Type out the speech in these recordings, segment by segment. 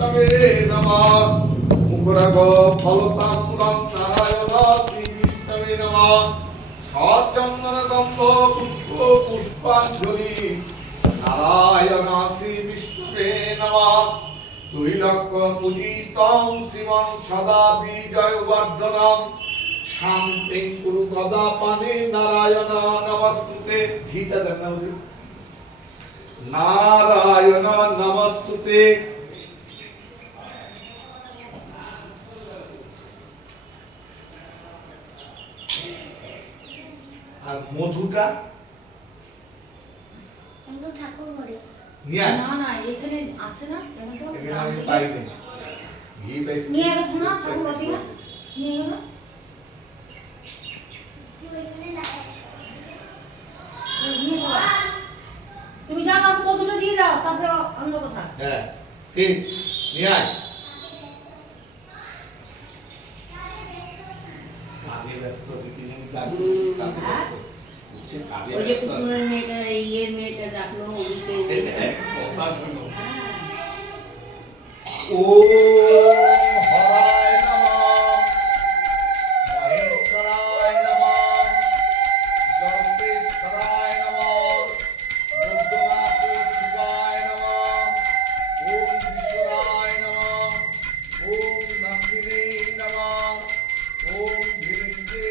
বিষ্ণবে নমঃ মুকুরগ ফলতাম্বুলং নারায়ণ শ্রী বিষ্ণবে নমঃ সচন্দন গন্ধ পুষ্প পুষ্পাঞ্জলি নারায়ণ শ্রী বিষ্ণবে নমঃ তৈলক্য পূজিতং শিবং সদা বিজয়বর্ধনং শান্তিং কুরু গদাপানে নারায়ণ নমস্তুতে। গীতা দেন নারায়ণ নমস্তুতে। আর মধুটা ঠাকুর ঘরে না না এখানে আছে না এখানে আমি পাইনি। ঘি পাইছি নিয়ে আসো না ঠাকুর ঘর থেকে নিয়ে এলো না তুমি যাও আর মধুটা দিয়ে যাও তারপরে অন্য কথা। হ্যাঁ ঠিক নিয়ে আয়। কাজে ব্যস্ত আছে কি জানি কাজে কাজে ব্যস্ত হচ্ছে কাজে ওই যে ব্যস্ত আছে। কুকুরের মেয়েটা ইয়ের মেয়েটা রাখলো ওদিকে কথা শোনো। ওম হরায় নমঃ মহেশ্বরায় নমঃ জগদীশ্বরায় নমঃ মুদ্রানাথ শিবায় নমঃ ওম ঈশ্বরায় নমঃ ওম নন্দিনে নমঃ ওম ধীরঞ্জে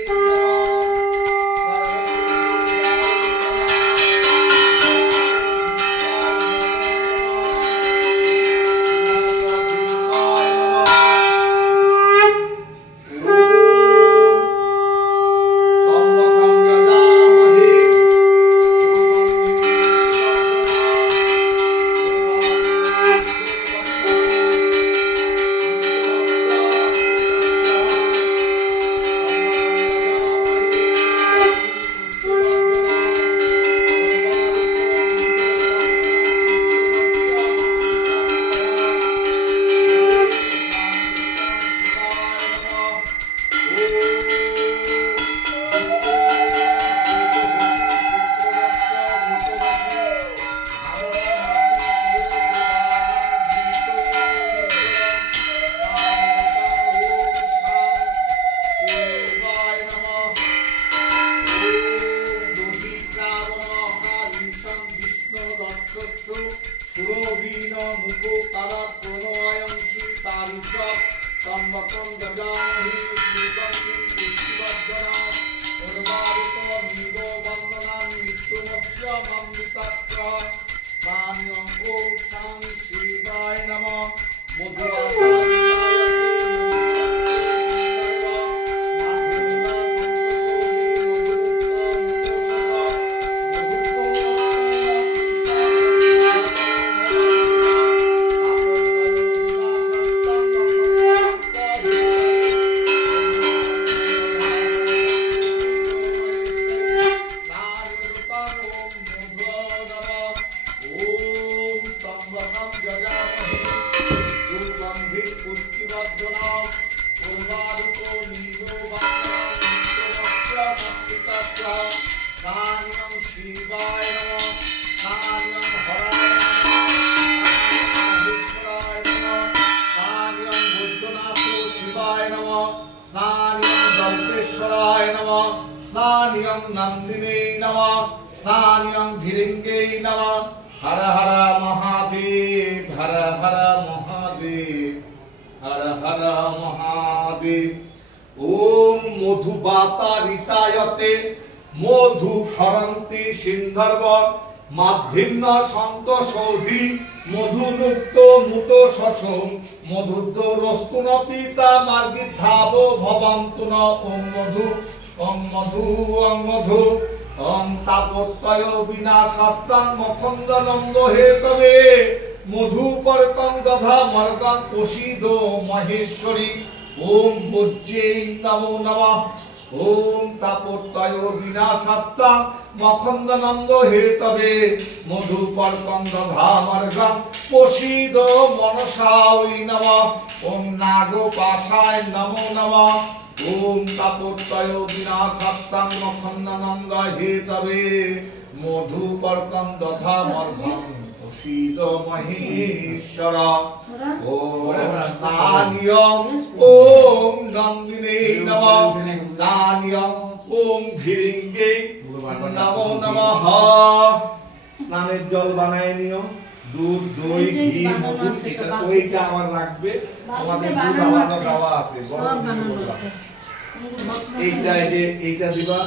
नंदिने नमः स्नानियं धिरिंगे नमः हर हर महादेव हर हर महादेव हर हर महादेव ओम मधुबाता ऋतायते मधु खरन्ति सिन्धर्व माध्यिन्न सन्त सौधि मधुमुक्त मुत शशं मधुद्र रस्तुन पिता मार्गिधाव भवन्तु न ओम मधु ओम मधु ओम मधु ओम तापत्रय विनाशात्तां मखन्दनंद हेतवे मधुपर्कं दधा मर्गं पोषिदो महेश्वरी ओम बुज्जे नमो नमः ओम तापत्रय विनाशात्तां मखन्दनंद हेतवे मधुपर्कं दधा मर्गं पोषिदो मनसाय नमः ओम नागपाशाय नमो नमः ओम तापत्रय विनाशात्तां मखन्दनंद हेतवे मधुपर्कं दधा मर्गं প্রসীদ মহেশ্বর ওম স্থানীয়ং ওম নন্দিনে নমঃ স্থানীয়ং ওম ভিরিঙ্গে নমো নমঃ। স্নানের জল বানায় নিও, দুধ দই ঘি মধু এটা ওইটা আমার রাখবে, আমাদের দুধ আলাদা দেওয়া আছে, গরম বানানো আছে। এইটা এই যে এইটা দিবা,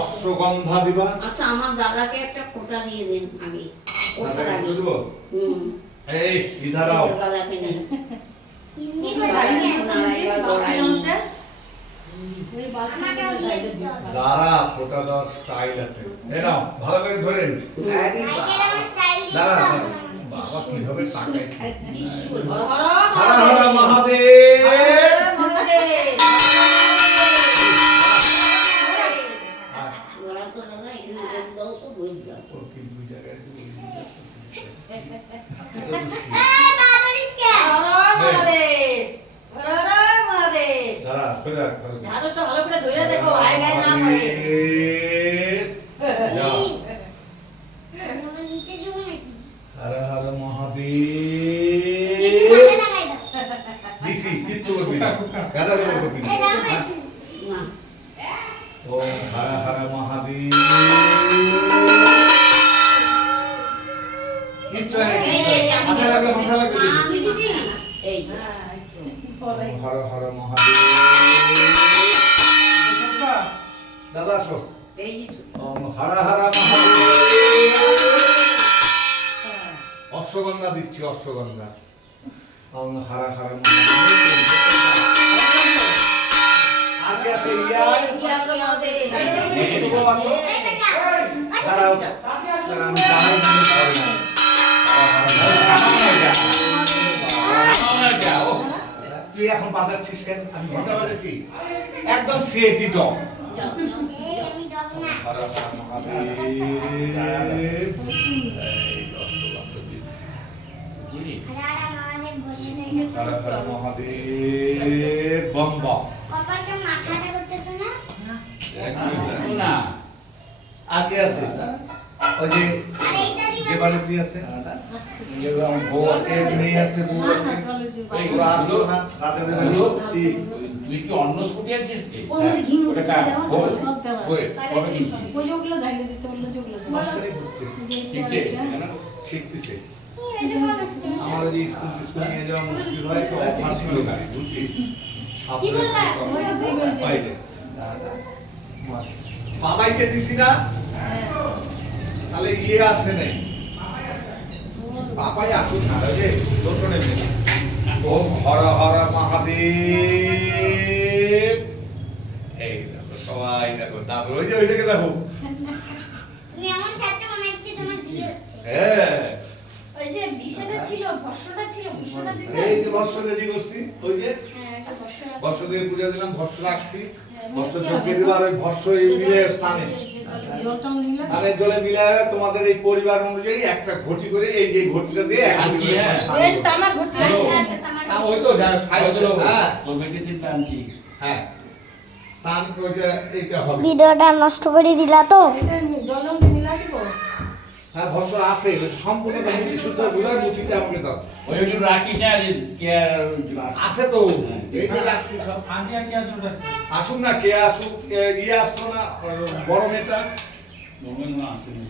অশ্বগন্ধা দিবা। আচ্ছা আমার দাদাকে একটা ফোঁটা দিয়ে দেন আগে। দাদাকে আগে দিব? হুম এই ইধারাও দাদাকে নেই হিন্দি দাঁড়া, ফোটা দেওয়ার স্টাইল আছে। এই নাও ভালো করে ধরেন। দাঁড়া বাবা কিভাবে তাকাইছে। ঈশ্বর হর হর হর মহাদেব। ওরা তো দাদা এখানে দাও তো বই দাও। ওর কি দুই জায়গায় দুই দাঁড়া ফের রাখ। ঝাড়ুটা ভালো করে ধরে দেখো ভাই গায়ে না পড়ে। যাও। হর হর মহাদেব। দিছি কিচ্ছু করবি না, গাদা বের করবি না। না ওম হর হর মহাদেব। কিচ্ছু হয় না, মাথা লাগবে, মাথা লাগবে। আমি দিছি এই ওম হর হর মহাদেব। দাদা আসো। এই ওম হর হর মহাদেব। অশ্বগন্ধা দিচ্ছি, অশ্বগন্ধা। ওম হর হর মহাদেব। আগে আছে ইয়া। ইয়া দে ছোট বউ আসো। দাঁড়াও, দাঁড়া, আমি দাঁড়াই তুমি ধরে নাও। তুই এখন বাজাচ্ছিস কেন? আমি ঘন্টা বাজাচ্ছি একদম সিএটি টপ। হর হর মহাদেব। হর হর মহাদেব। বম বম। আগে আছে ওই যে যে বাড়িতে আছে এর মেয়ে আছে, বউ আছে। ওরা আসলো না, রাজাদের বাড়ি। কি? তুই কি অন্ন শুকিয়েছিস কি? ওর ঘি মুছে ওটা দেওয়া আছে। বল। সব দেওয়া আছে। ওই, কবে দিয়েছিস? ওই যেগুলো ঢাইলে দিতে বললো যেগুলো দেওয়া আছে। মাস্টারি হচ্ছে, শিখছে? কেন? শিখতেছে। আমার যে স্কুল নিয়ে যাওয়া মুশকিল হয়, তো অফার ছিল গাড়ি, বুঝলি? কি বললা? ওই যে দেবে যে। পাইলে। মামাইকে দিছি না, তাহলে ইয়ে আসে নাই। বাবাই আসুন না, ওই যে দুটো নেবে। ওম হর হর মহাদেব। এই দেখো সবাই দেখো, তারপর ওই যে ওইটাকে দেখো। হ্যাঁ, ওই যে বিষয়টা ছিল, ভস্মটা ছিল, ভস্মটা দিছে। এই যে ভস্য রেডি করছি, ওই যে হ্যাঁ, এটা ভস্ম আছে। ভস্য দিয়ে পূজা দিলাম, ভস্য রাখছি, ভস্য চোখে দিল, আর ওই ভস্য মিলে স্নানে জলটা নিলে স্নানের জলে মিলে তোমাদের এই পরিবার অনুযায়ী একটা ঘটি করে, এই যে ঘটিটা দিয়ে এক আনছি, ঘটি করে হ্যাঁ। স্নান এই করবে। তামার ঘটি আছে, আছে। আছে, তামার হ্যাঁ, ওই তো সাইজ তোর হ্যাঁ মেডিসিন আনছি। হ্যাঁ স্নান ওইটা এইটা হবে। ভিডিওটা নষ্ট করে দিলা তো। এটা জলম মিলা দিব। হ্যাঁ ভস্য আছে, ওই সম্পূর্ণ মুচি শুদ্ধ গুলাই মুচিতে আমাকে দাও। ওই একটু রাখিস না, কে আর আছে তো, এই যে রাখছি সব। আসুক না, কে আসুক, ইয়ে আসতো না, বড় মেয়েটা আসেনি।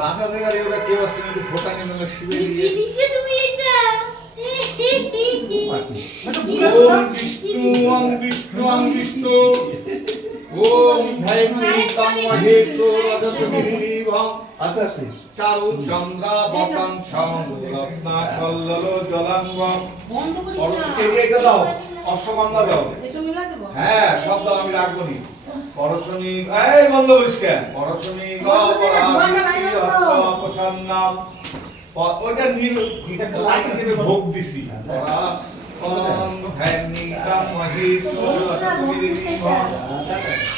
রাজাদের বাড়ি ওরা কেউ আসতো না, ফোটা নিয়ে শিবে কি দিয়ে। দিছে তুমি এটা? ওম বিষ্ণু ওম বিষ্ণু ওম বিষ্ণু ওম ধায়মৃতং মহেশ্বর রজতগিরিভং আস্তে আস্তে চারু চন্দ্রাবতং রত্নাকল্লল জলাঙ্গম। বন্ধ করিস না। এইটা দাও, অশ্বগন্ধা দাও। এটা মিলা দিব। হ্যাঁ সব দাও, আমি রাখবো নি। পরশনি এই বন্ধ করিস কেন? পরশনি গবরাবৃতি অস্ত্রপসন্নাম। ওইটা নিয়ে লাইনে দেবে, ভোগ দিছি।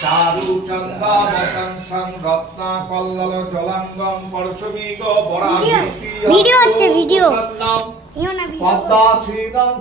চারু চন্দ্রাবতং রত্নাকল্লল জলাঙ্গম পরশমি গবরাবৃতি ভিডিও হচ্ছে, ভিডিও। অস্ত্রপসন্নাম। ইও না ভিডিও। পদ্মা শ্রীরাম